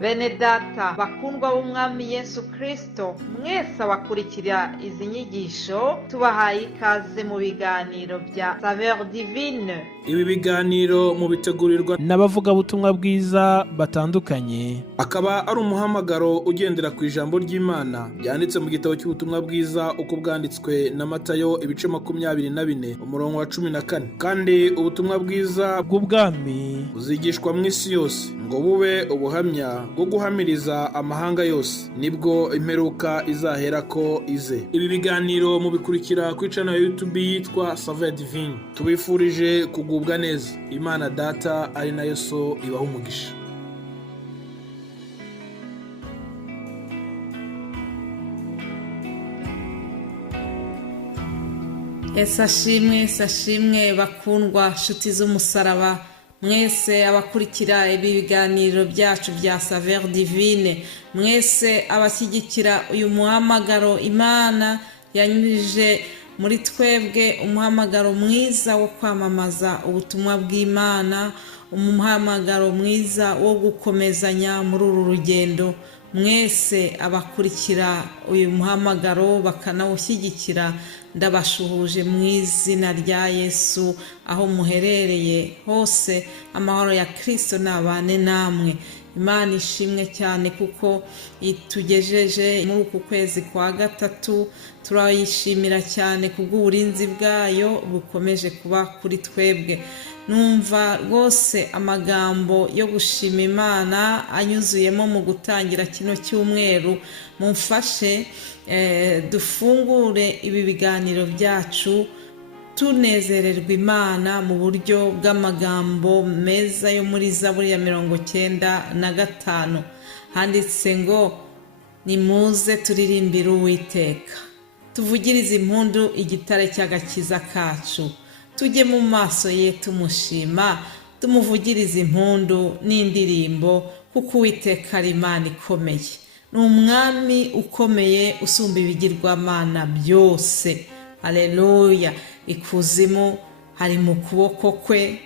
Bene data bakundwa b'umwami Yesu Kristo, mwese abakurikira izi nyigisho tubahaye ikaze mu biganiro bya Saveur Divine. Ibi biganiro mu bitegurirwa n'abavugabutumwa bwiza batandukanye, akaba ari umuhamagaro ugendera ku ijambo ry'Imana byanditse mu gitabo cy'ubutumwa bwiza uko bwanditswe na Matayo ibice 24 umurongo wa 14. Kandi ubutumwa bwiza bw'ubwami buzigishwa mu isi yose ngo bube ubuhamya bwo guhamiriza amahanga yose, nibwo imperuka izahera ko ize. Ibi biganiro mubikurikira ku channel ya YouTube yitwa Saveur Divine. Tubifurije kugubwa neza. Imana Data ari nayo So ibaha umugisha. Sashimwe bakundwa nshuti z'umusaraba, mwese abakurikira ibi biganiro byacu bya Saveur Divine, mwese abashyigikira uyu muhamagaro Imana yanyujije muri twebwe, umuhamagaro mwiza wo kwamamaza ubutumwa bw'Imana, umuhamagaro mwiza wo gukomezanya muri uru rugendo. Mwese abakurikira uyu muhamagaro bakanawushyigikira, ndabashuhuje mu izina rya Yesu. Aho muherereye hose, amahoro ya Kristo nabane namwe. Imana ishimwe cyane kuko itugejeje muri uku kwezi kwa gatatu. Turayishimira cyane kubw'uburinzi bwayo bukomeje kuba kuri twebwe. Numva rwose amagambo yo gushima Imana anyuzuyemo mu gutangira kino cyumweru. Mumfashe dufungure ibi biganiro byacu tunezererwa Imana mu buryo bw'amagambo meza yo muri Zaburi ya 95. Handitse ngo nimuze turirimbire Uwiteka, tuvugirize impundu igitare cy'agakiza kacu, tujye mu maso ye tumushima, tumuvugirize impundu n'indirimbo, kuko Uwiteka ari Imana ikomeye. Ni umwami ukomeye usumba ibigirwamana byose. Haleluya. Ikuzimu hari mu kuboko kwe,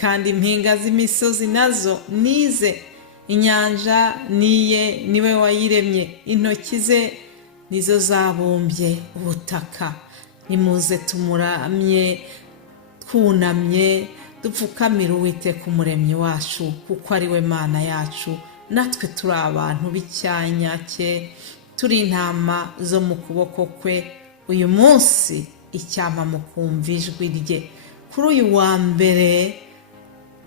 kandi impinga z'imisozi nazo nize. Inyanja niye, niwe wayiremye, intoki ze nizo zabumbye ubutaka. Nimuze tumuramye twunamye, dupfukamira Uwiteka umuremyi wacu, kuko ari we Mana yacu. Natwe turi abantu b'icyanya cye, turi intama zo mu kuboko kwe. Uyu munsi icyampa mukumva ijwi rye. Kuri uyu wa mbere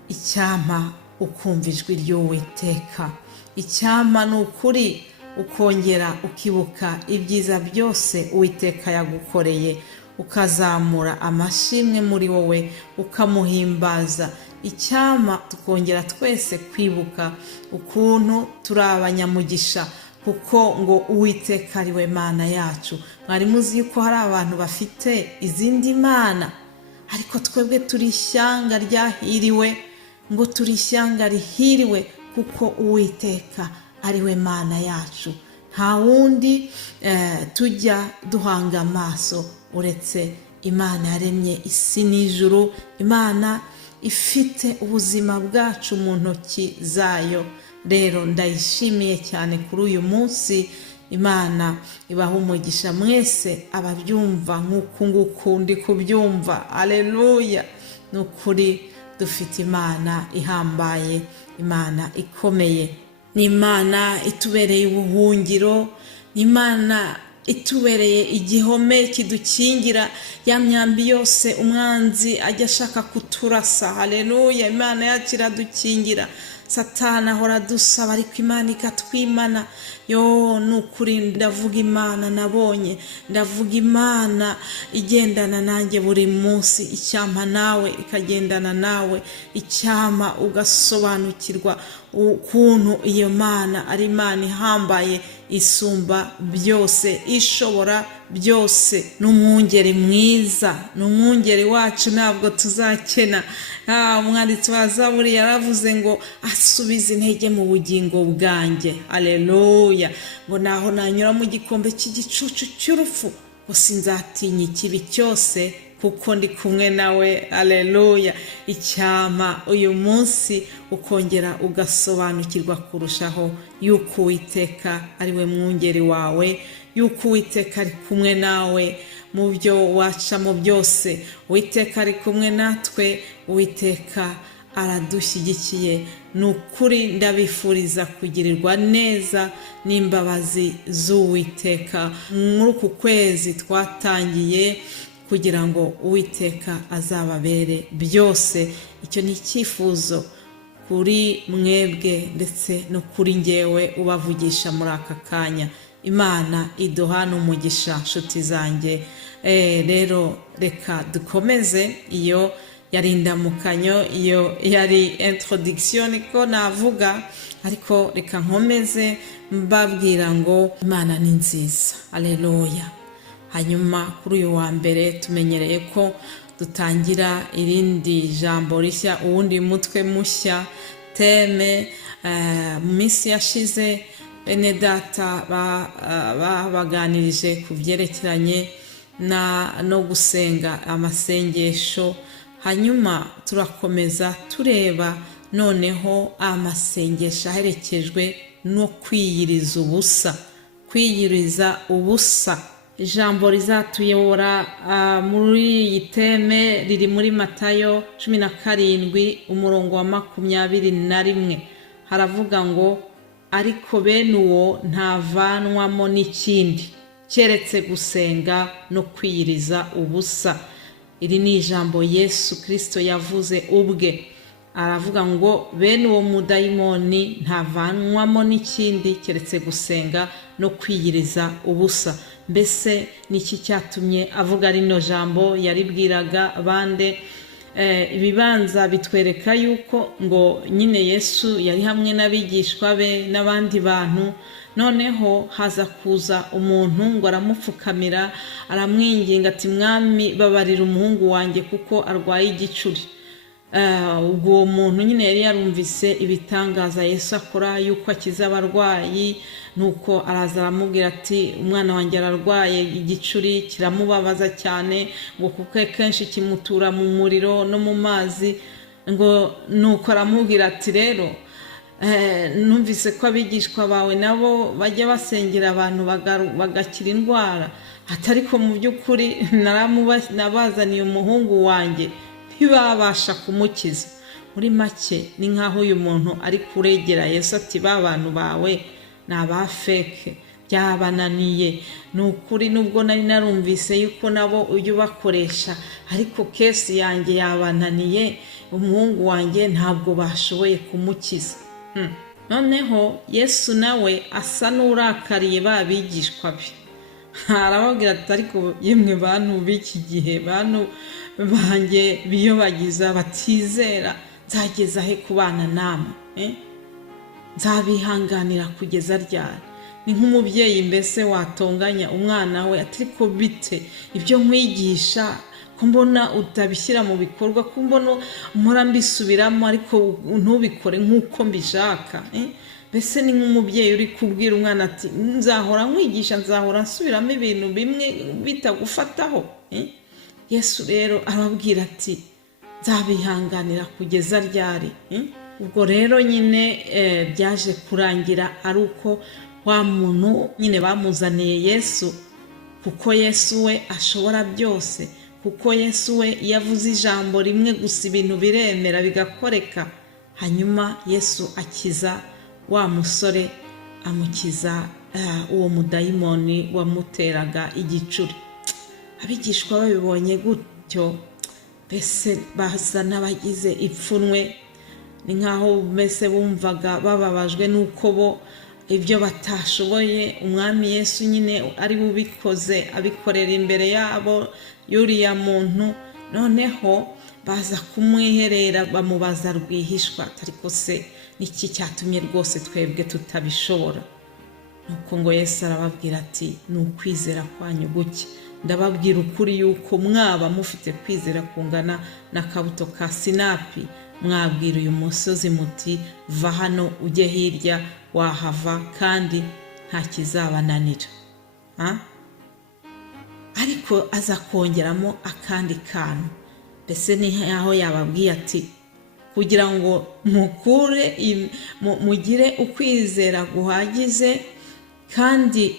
icyampa ukumva ijwi ry'Uwiteka. Icyampa ni ukuri ukongera ukibuka ibyiza byose Uwiteka yagukoreye, ukazamura amashimwe muri wowe, ukamuhimbaza. Icyampa tukongera twese kwibuka ukuntu turi abanyamugisha, kuko ngo Uwiteka ari we Mana yacu. Mwari muzi yuko hari abantu bafite izindi mana, ariko twebwe turi ishyanga ryahiriwe, ngo turi ishyanga rihiriwe kuko Uwiteka ari we Mana yacu. Nta wundi tujya duhanga amaso uretse Imana yaremye isi n'ijuru, Imana ifite ubuzima bwacu mu ntoki zayo. Rero ndayishimiye cyane kuri uyu munsi. Imana ibaha umugisha mwese ababyumva nk'uku nguku ndi kubyumva. Haleluya. Ni ukuri dufite Imana ihambaye, Imana ikomeye. Ni Imana itubereye ubuhungiro, ni Imana itubereye igihome kidukingira ya myambi yose umwanzi ajya ashaka kuturasa. Haleluya. Imana yacu iradukingira. Satani ahora dusaba, ariko Imana ikatwimana. Nukuri ndavuga Imana nabonye, ndavuga Imana igendana nanjye buri munsi. Icyampa nawe ikagendana nawe, icyampa ugasobanukirwa ukuntu iyo Mana ari Imana ihambaye, isumba byose, ishobora byose. N'umwungeri mwiza, n'umwungeri wacu ntabwo tuzakena. Umwanditsi wa Zaburi yaravuze ngo asubiza intege mu bugingo bwanjye. Haleluya. Ngo naho nanyura mu gikombe cy'igicucu cy'urupfu, ngo sinzatinya ikibi cyose, kuko ndi kumwe nawe. Aleluya. Icyama uyu munsi ukongera ugasobanukirwa kurushaho yuko Uwiteka ari we mwungeri wawe, yuko Uwiteka ari kumwe nawe mu byo wacamo byose. Uwiteka ari kumwe natwe, Uwiteka aradushyigikiye. Ni ukuri ndabifuriza kugirirwa neza n'imbabazi z'Uwiteka muri uku kwezi twatangiye, kugira ngo Uwiteka azababere byose. Icyo ni icyifuzo kuri mwebwe ndetse no kuri njyewe ubavugisha muri aka kanya. Imana iduhana umugisha nshuti zanjye. Rero reka dukomeze. Iyo yari indamukanyo, iyo yari introduction niko navuga, ariko reka nkomeze mbabwira ngo Imana ni nziza. Aleluya. Hanyuma kuri uyu wa mbere tumenyereye ko dutangira irindi jambo rishya, uwundi mutwe mushya, teme. Mu minsi yashize bene data baganirije ku byerekeranye no gusenga amasengesho. Hanyuma turakomeza tureba noneho amasengesho aherekejwe no kwiyiriza ubusa. Kwiyiriza ubusa, ijambo rizatuyobora muri iyi teme riri muri Matayo 17 umurongo wa 21. Haravuga ngo ariko bene uwo ntavanwamo n'ikindi keretse gusenga no kwiyiriza ubusa. Iri ni ijambo Yesu Kristo yavuze ubwe. Aravuga ngo bene uwo mudayimoni ntavanwamo n'ikindi keretse gusenga no kwiyiriza ubusa. Mbese niki cyatumye avuga rino jambo? Yaribwiraga bande? Ibibanza bitwereka yuko ngo nyine Yesu yari hamwe n'abigishwa be n'abandi bantu. Noneho haza kuza umuntu ngo aramupfukamira, aramwinginga ati mwami babarira umuhungu wanjye kuko arwaye igicuri. Ubwo muntu nyine yari yarumvise ibitangaza Yesu akora, yuko akiza abarwayi. Nuko araza aramubwira ati umwana wanjye ararwaye igicuri, kiramubabaza cyane, ngo kuko kenshi kimutura mu muriro no mu mazi. Ngo nuko aramubwira ati rero numvise ko abigishwa bawe nabo bajya basengera abantu bagakira indwara, atariko mu by'ukuri nabazaniye umuhungu wanjye ntibabasha kumukiza. Muri make ni nkaho uyu muntu ari kuregera Yesu ati ba bantu bawe ni abafeke, byabananiye. Ni ukuri nubwo nari narumvise yuko nabo ujya ubakoresha, ariko kesi yanjye yabananiye, umuhungu wanjye ntabwo bashoboye kumukiza. Noneho Yesu nawe asa n'urakariye babigishwa be. Arababwira ati ariko yemwe bantu b'iki gihe, bantu banjye biyobagiza batizera, nzageza he kubana namwe? Nzabihanganira kugeza ryari? Ni nk'umubyeyi mbese watonganya umwana we ati ariko bite ibyo nkwigisha ko mbona utabishyira mu bikorwa, ko mbona mpora mbisubiramo ariko ntubikore nk'uko mbishaka. Mbese ni nk'umubyeyi uri kubwira umwana ati nzahora nkwigisha, nzahora nsubiramo ibintu bimwe bitagufataho. Yesu rero arababwira ati nzabihanganira kugeza ryari? Ubwo rero nyine byaje kurangira ari uko wa muntu nyine bamuzaniye Yesu, kuko Yesu we ashobora byose, kuko Yesu we yavuze ijambo rimwe gusa ibintu biremera bigakoreka. Hanyuma Yesu akiza wa musore, amukiza uwo mudayimoni wamuteraga igicuri. Abigishwa babibonye gutyo mbese basa n'abagize ipfunwe, ni nkaho mbese bumvaga bababajwe nuko bo ibyo batashoboye umwami Yesu nyine ari bubikoze, abikorera imbere yabo yuriya muntu. Noneho baza kumwiherera bamubaza rwihishwa, ariko se niki cyatumye rwose twebwe tutabishobora? Nuko ngo Yesu arababwira ati ni ukwizera kwanyu guke. Ndababwira ukuri yuko mwaba mufite kwizera kungana n'akabuto ka sinapi, mwabwira uyu musozi muti va hano ujye hirya, wahava kandi nta kizabananira. ariko aza kongeramo akandi kantu. Mbese ni aho yababwiye ati kugira ngo mugire ukwizera guhagize kandi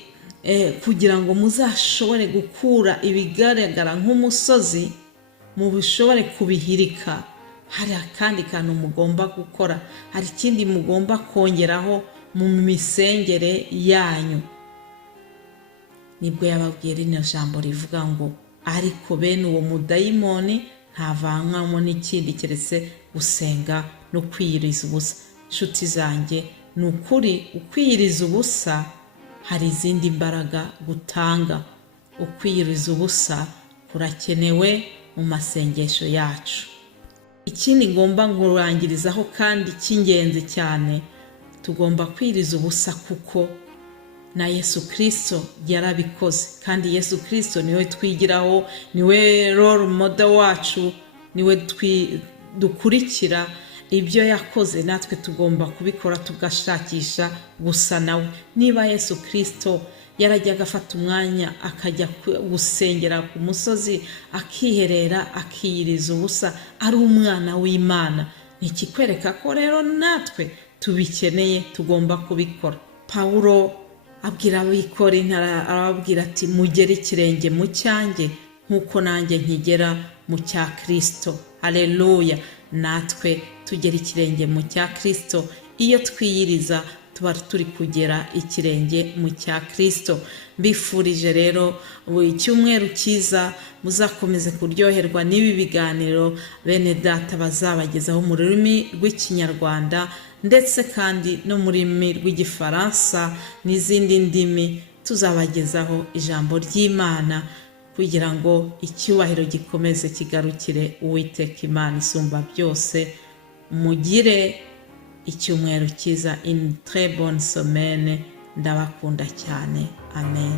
kugira ngo muzashobore gukura ibigaragara nk'umusozi mubishobore kubihirika, hari akandi kantu mugomba gukora, hari ikindi mugomba kongeraho mu misengere yanyu. Nibwo yababwiye rino jambo rivuga ngo ariko bene uwo mudayimoni ntavanywamo n'ikindi keretse gusenga no kwiyiriza ubusa. Nshuti zanjye, ni ukuri ukwiyiriza ubusa hari izindi mbaraga gutanga. Ukwiyiriza ubusa kurakenewe mu masengesho yacu. Ikindi ngomba kurangirizaho kandi cy'ingenzi cyane, tugomba kwiyiriza ubusa kuko na Yesu Kristo yarabikoze, kandi Yesu Kristo niwe twigiraho, niwe role model wacu, niwe dukurikira. Ibyo yakoze natwe tugomba kubikora, tugashakisha gusa nawe. Niba Yesu Kristo yarajyaga afata umwanya akajya gusengera ku musozi akiherera akiyiriza ubusa ari umwana w'Imana, ni ikikwereka ko rero natwe tubikeneye, tugomba kubikora. Pawulo abwira abikorinto, arababwira ati mugere ikirenge mu cyanjye nk'uko nanjye nkigera mu cya Kristo. Haleluya! Natwe tugera ikirenge mu cya Kristo. Iyo twiyiriza tuba turi kugera ikirenge mu cya Kristo. Mbifurije rero icyumweru cyiza, muzakomeze kuryoherwa n'ibi biganiro bene data bazabagezaho mu rurimi rw'Ikinyarwanda ndetse kandi no mu rurimi rw'Igifaransa n'izindi ndimi. Tuzabagezaho ijambo ry'Imana kugira ngo icyubahiro gikomeze kigarukire Uwiteka Imana isumba byose. Mugire icyumweru cyiza, une très bonne semaine. Ndabakunda cyane. Amen.